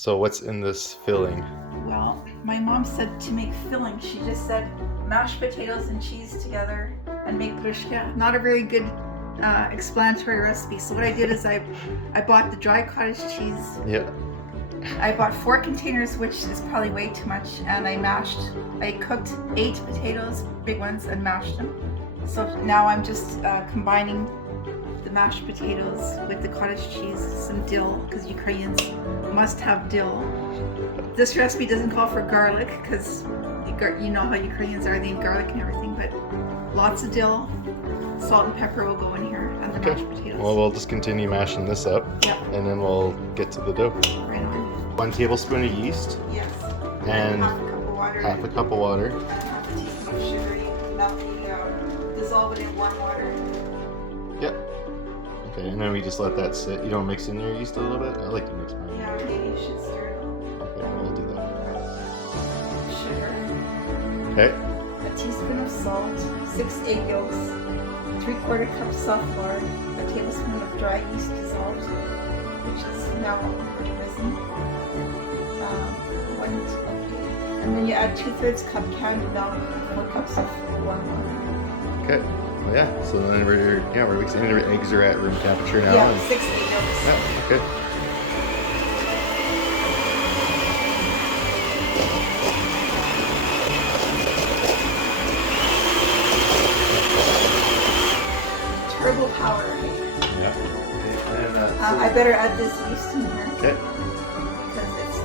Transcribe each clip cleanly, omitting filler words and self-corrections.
So what's in this filling? Well, my mom said to make filling. She just said mashed potatoes and cheese together and make piroshki. Not a very good explanatory recipe. So what I did is I bought the dry cottage cheese. Yeah. I bought 4 containers, which is probably way too much, and I cooked 8 potatoes, big ones, and mashed them. So now I'm just combining the mashed potatoes with the cottage cheese, some dill, because Ukrainians must have dill. This recipe doesn't call for garlic, because you know how Ukrainians are, they eat garlic and everything, but lots of dill, salt and pepper will go in here, and the mashed potatoes. Well, we'll just continue mashing this up, Yep. and then we'll get to the dough. Right on. 1 tablespoon of yeast. Yes. And half a cup of water. Half a cup of water. And half a teaspoon of sugar. Dissolve it in warm water. Yep. Okay, and then we just let that sit. You don't mix in your yeast a little bit? I like to mix mine. Yeah, maybe you should stir it a little. Okay, we'll do that. Sugar. Okay. A teaspoon of salt. 6 egg yolks. 3/4 cup soft lard. A tablespoon of dry yeast dissolved, which is now pretty risen. And then you add 2/3 cup canned milk, 4 cups of warm water. Okay. Well, yeah. So then we're mixing. And the eggs are at room temperature now. Yeah, 6 egg yolks. Yeah. Okay. Turbo power. Yeah. Okay. And, I better add this yeast in here. Okay. Because it's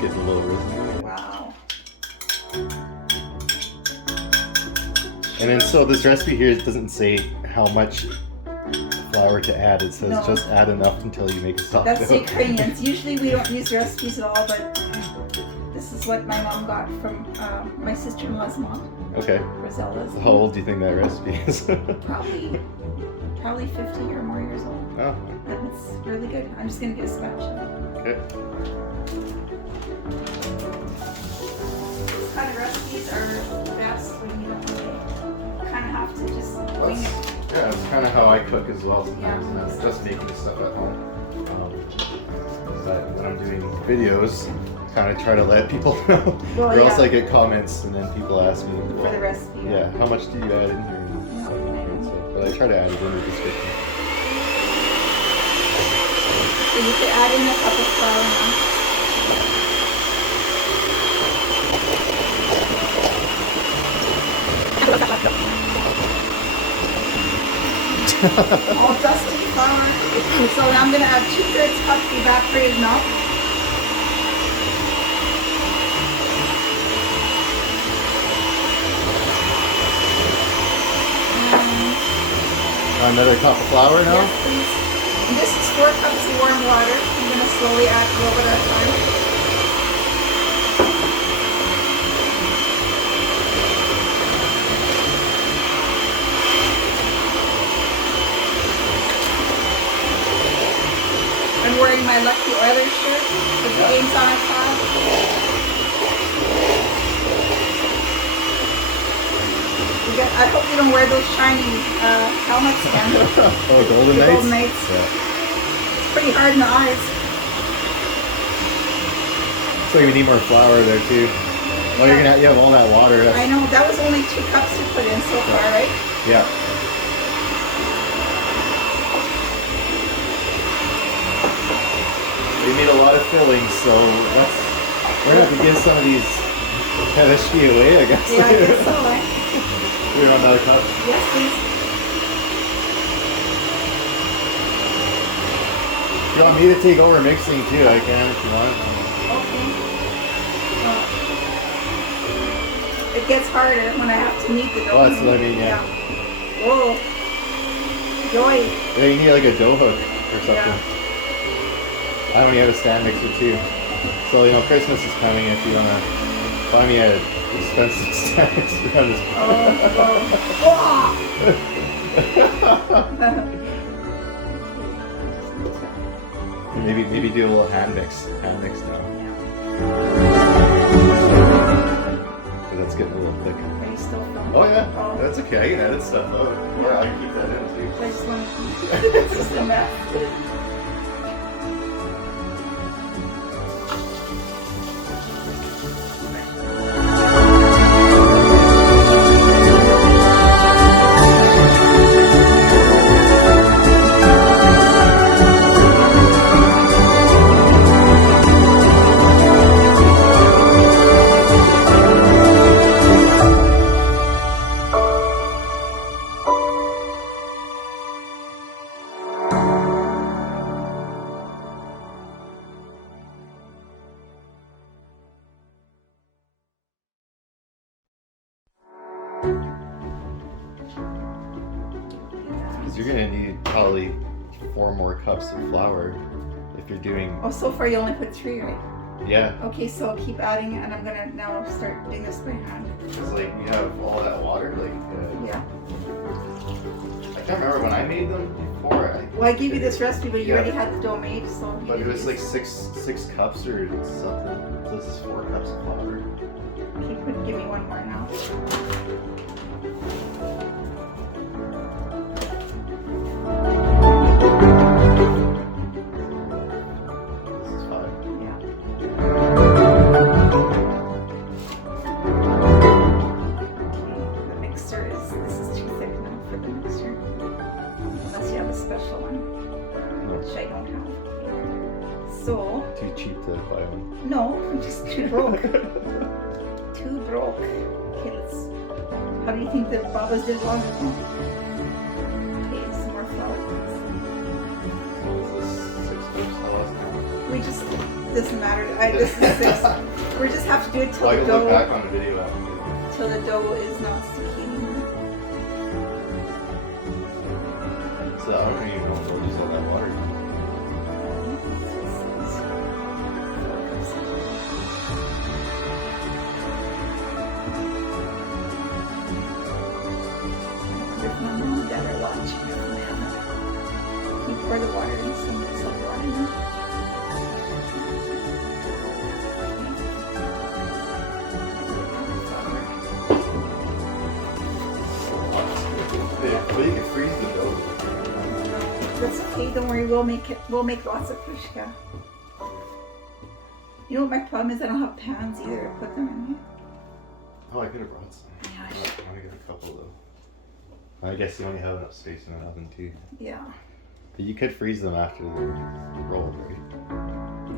Getting a little risen. wow. And then so this recipe here, it doesn't say how much flour to add. It says just add enough until you make a soft That's dough. Ukrainians. Usually we don't use recipes at all, but this is what my mom got from my sister-in-law's mom. Okay. Rosella's. So how old do you think that recipe is? Probably 50 or more years old. Oh. And it's really good. I'm just gonna get a spatula. Okay. These kind of recipes are best when you don't really kind of have to just wing it. Yeah, that's kind of how I cook as well sometimes. Yeah. And that's just making stuff at home. When I'm doing videos, kind of try to let people know. Well, or else yeah. I get comments and then people ask me. For the recipe. Yeah, how much do you add in here? But I try to add it in the description. So you could add in a cup of flour now. All dusty flour. So now I'm going to add 2/3 cup evaporated milk. Another cup of flour now? Yes, please. And this is 4 cups of warm water. I'm going to slowly add a little bit at a time. I'm wearing my Lucky Oilers shirt with the games on it top. I hope you don't wear those shiny helmets again. Oh, Golden Knights? Golden Knights. Yeah. It's pretty hard in the eyes. Looks like we need more flour there too. Oh, you have all that water. I know, that was only 2 cups to put in so far, right? Yeah. We made a lot of fillings, so we're gonna have to give some of these piroshki away, I guess. Yeah, I guess so, right? We want another cup? Yes, please. If you want me to take over mixing too, I can if you want. Okay. Well, it gets harder when I have to knead the dough. Oh, that's what I mean, yeah. Whoa. Joy. Yeah, you need like a dough hook or something. Yeah. I only have a stand mixer too. So, Christmas is coming if you want to find me an expensive stand mixer on this. Maybe do a little hand mix now. That's getting a little thick. Are you still filming? Oh yeah, that's okay. I can edit stuff out. Or I can keep that in too. I just want to. It's just a mess. Because you're gonna need probably 4 more cups of flour if you're doing. Oh, so far you only put 3, right? Yeah. Okay, so I'll keep adding, and I'm gonna now start doing this by hand. It's like we have all that water. Like. Yeah. I can't remember when I made them before. Well, I gave you this recipe, but you already had the dough made, so. But it was like six cups or something. This is 4 cups of flour. Okay, give me 1 more now. This is 5. Yeah. Okay, the mixer this is too thick now for the mixer. Unless you have a special one, which I don't have. So. Too cheap to buy one. No, I'm just too broke. Too broke. Okay, how do you think the babas did long ago? Okay, some more flour. This is 6 cups. How last time? We just, doesn't matter. This is 6. We just have to do it till Well, I the can look back dough, on the video after. till the dough is not sticky anymore. So I don't even know if they'll use all that water. If my mom and dad are watching, can you pour the water in some water now? But you can freeze the dough. That's okay, don't worry, we'll make lots of piroshki. You know what my problem is? I don't have pans either to put them in. Oh, I could have brought some. Yeah, I want to get a couple though. I guess you only have enough space in the oven too. Yeah. But you could freeze them after they're rolled, right?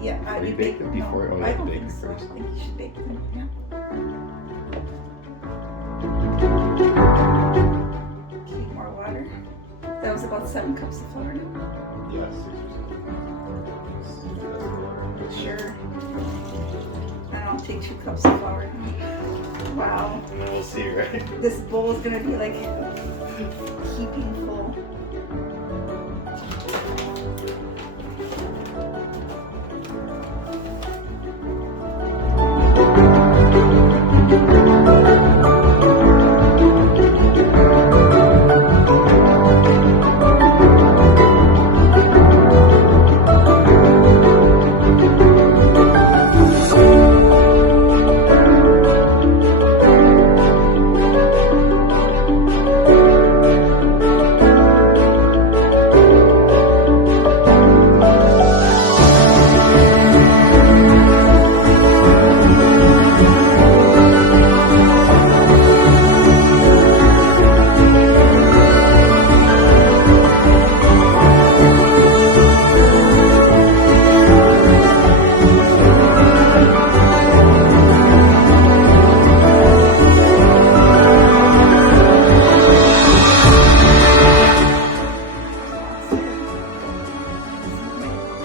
Yeah, Or you bake them before? No, Oh, you I have to don't bake think them so. I first. think you should bake them, yeah. Okay, more water. That was about 7 cups of flour now. Yeah, 6 or 7. Sure. And I'll take 2 cups of flour now. Wow. And then we'll see, right? This bowl is gonna be like heaping full.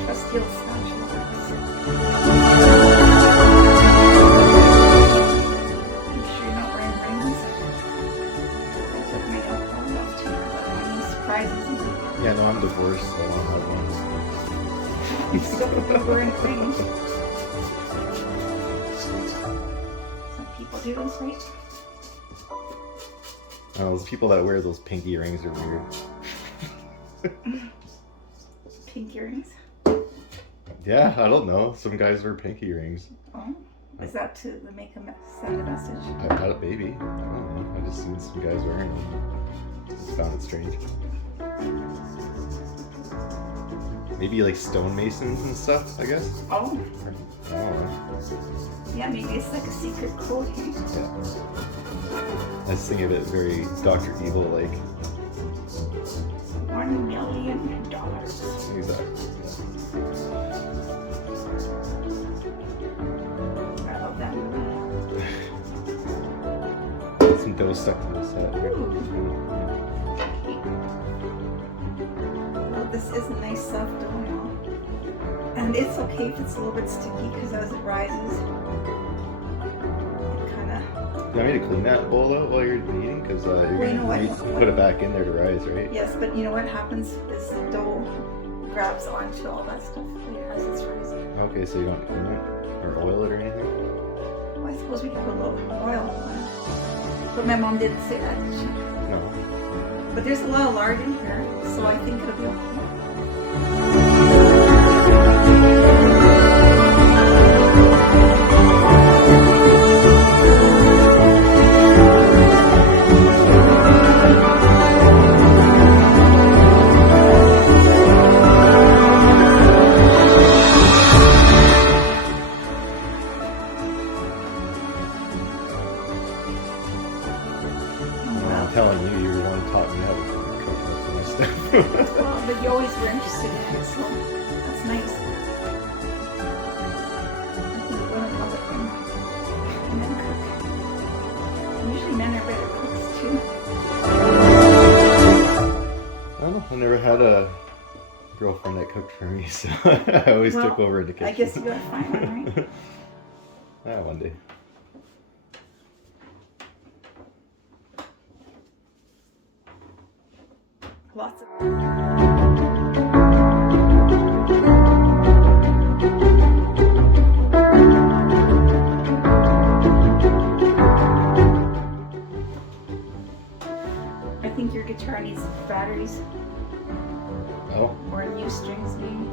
Trusty old spatula. Make sure you're not wearing rings. I took my alcohol off too, but I don't want any surprises. Yeah, no, I'm divorced, so I don't have one. Still wearing rings. Some people do this, right? Those people that wear those pinky rings are weird. Pink earrings. Yeah, I don't know. Some guys wear pinky rings. Oh, is that to make send a message? I've had a baby. I don't know. I just seen some guys wearing them. Just found it strange. Maybe like stonemasons and stuff, I guess. Oh, I don't know. yeah, maybe it's like a secret code here. Yeah. I just think of it very Dr. Evil like. $1 million. Exactly. I love that movie. Yeah. Some dough stuck to the side. Well, this is a nice soft dough now. And it's okay if it's a little bit sticky because as it rises, it kind of You want me to clean that bowl out while you're kneading? Because you're Well, you know gonna what? put it back in there to rise, right? Yes, but you know what happens is the dough grabs onto all that stuff as it's rising. Okay, so you don't clean it or oil it or anything? Well, I suppose we could put a little oil on it. But my mom didn't say that, did she? No. But there's a lot of lard in here, so I think it'll be okay. I'm telling you, you're the one who taught me how to cook most of my stuff. Well, but you always were interested in it, so that's nice. I think women love it when men cook. Usually men are better cooks too. I don't know. I never had a girlfriend that cooked for me, so I always took over in the kitchen. I guess you gotta find one, right? One day. Lots of. I think your guitar needs batteries Oh, or new strings, maybe.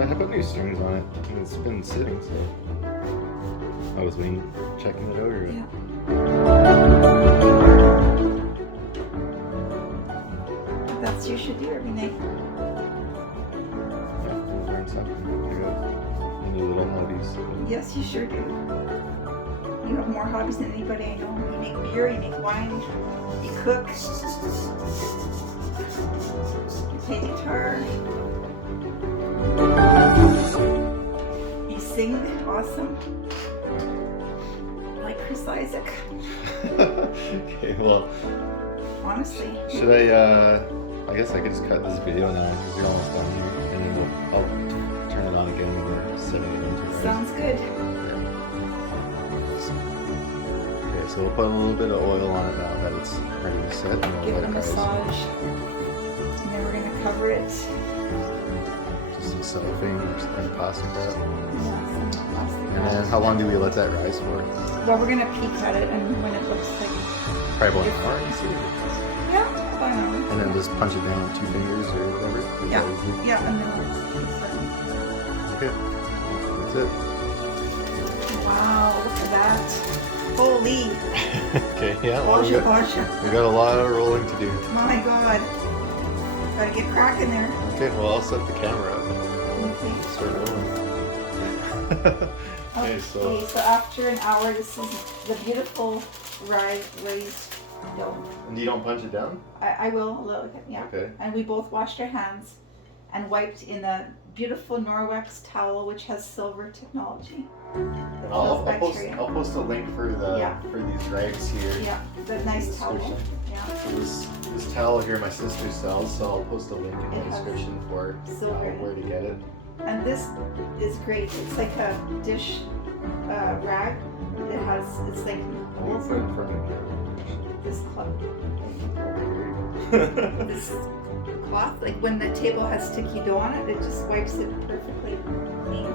I put new strings on it. And it's been sitting, so I was checking it out. Or... Yeah. That's you should do every night. Yeah, we'll learn something. Figure out any little hobbies. Yes, you sure do. You have more hobbies than anybody I know. You make beer, you make wine, you cook, you play guitar, you sing, awesome. Like Chris Isaac, Okay, well, honestly. should I guess I could just cut this video now because you're almost done here. And then I'll turn it on again when we're setting it into rice. Sounds good. Okay, so we'll put a little bit of oil on it now that it's ready to set. And we'll Give let it a it rise. massage. And then we're going to cover it. Just some cellophane or some plastic wrap. Some plastic And then wrap. how long do we let that rise for? Well, we're going to peek at it, and when it looks like, Probably about an hour. You see? yeah, about an hour. And then just punch it down with 2 fingers or whatever. Yeah, yeah, and then Okay, that's it. wow, look at that. Holy, Okay, yeah, well, Osha, Osha. we got a lot of rolling to do. My God. Gotta get cracking there. Okay, well, I'll set the camera up and Okay. start rolling. Okay, so So after an hour, this is the beautiful raised dough. and you don't punch it down? I will a little bit, yeah. Okay. And we both washed our hands and wiped in a beautiful Norwex towel, which has silver technology. And Kills bacteria. I'll post a link for for these rags here. Yeah, the nice towel. Description. Yeah, So this towel here my sister sells, so I'll post a link in the It has description for silver in it. where to get it. and this is great. It's like a dish rag. It's like holes in this cloth. This cloth, like when the table has sticky dough on it, it just wipes it perfectly clean.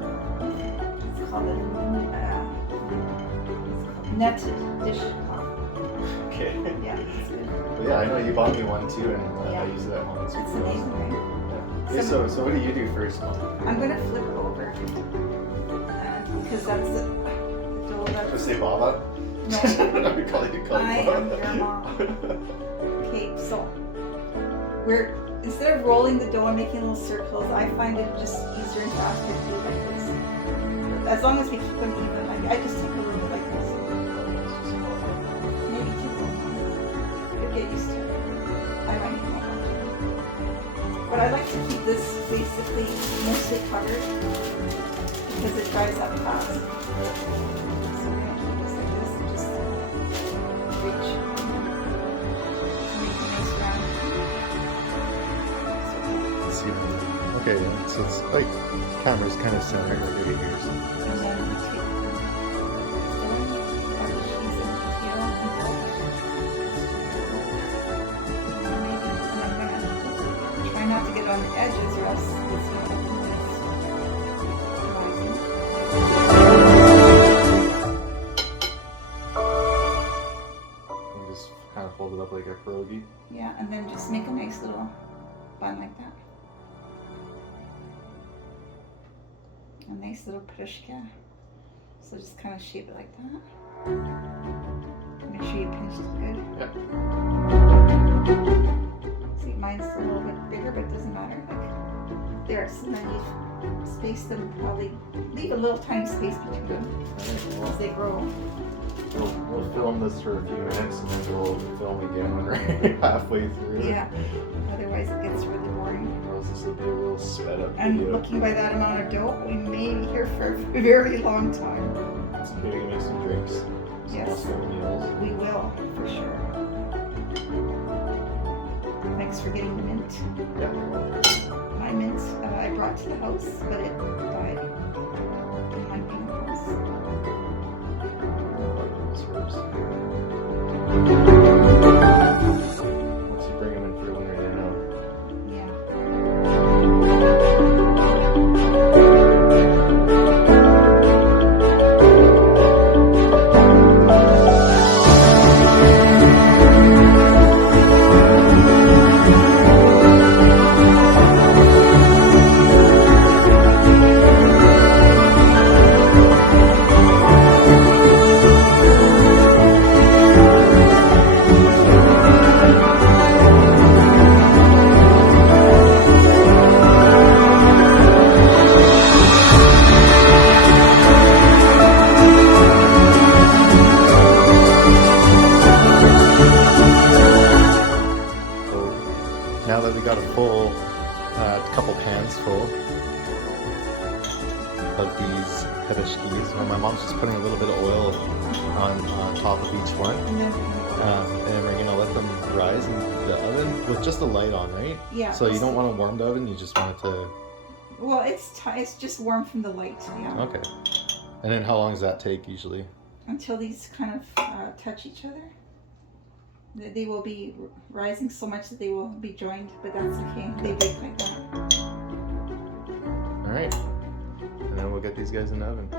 It's called a netted dish cloth. Okay. Yeah, it's good. Well, yeah, I know you bought me one too, and I Yeah. use it at home. It's amazing, right? Yeah. Okay, so what do you do first, Mom? I'm gonna flip it over because that's the dough Just that's. say Baba? No. We call you I am your mom. Okay, so instead of rolling the dough and making little circles, I find it just easier and faster to do like this. As long as we keep them even, like I just take a little bit like this. Maybe keep them. You'll get used to it. I might need more. But I like to keep this basically mostly covered because it dries up fast. So we're gonna keep this like this and just reach. Make a nice round. Let's see. Okay, yeah, so it's like camera's kind of centered like right here. So. And then we take our cheese and potato and dill. And I'm gonna try not to get on the edges or else it's not rising. You just kind of fold it up like a pierogi. Yeah, and then just make a nice little bun like that. A nice little piroshki. So just kind of shape it like that. Make sure you pinch it good. Yep. See, mine's a little bit bigger, but it doesn't matter. Like there, so then you space them, probably leave a little tiny space between them as they grow. We'll film this for a few minutes and then we'll film again when we're halfway through. Yeah, otherwise it gets really boring. This will be a real sped up And video. looking by that amount of dough, we may be here for a very long time. So maybe we can make some drinks. Some Yes. Moscow meals. We will, for sure. Thanks for getting the mint. Yep. My mint I brought to the house, but it died in my greenhouse. Those herbs. Once you bring them in for a winter, they know. Yeah. Now that we got a full, couple pans full of these piroshkis, well, my mom's just putting a little bit of oil on top of each one, And then, and we're gonna let them rise in the oven with just the light on, right? yeah. So you don't want a warmed oven; you just want it to. Well, it's just warm from the light, yeah. Okay. And then how long does that take usually? Until these kind of touch each other. They will be rising so much that they will be joined, but that's okay. They bake like that. All right. And then we'll get these guys in the oven.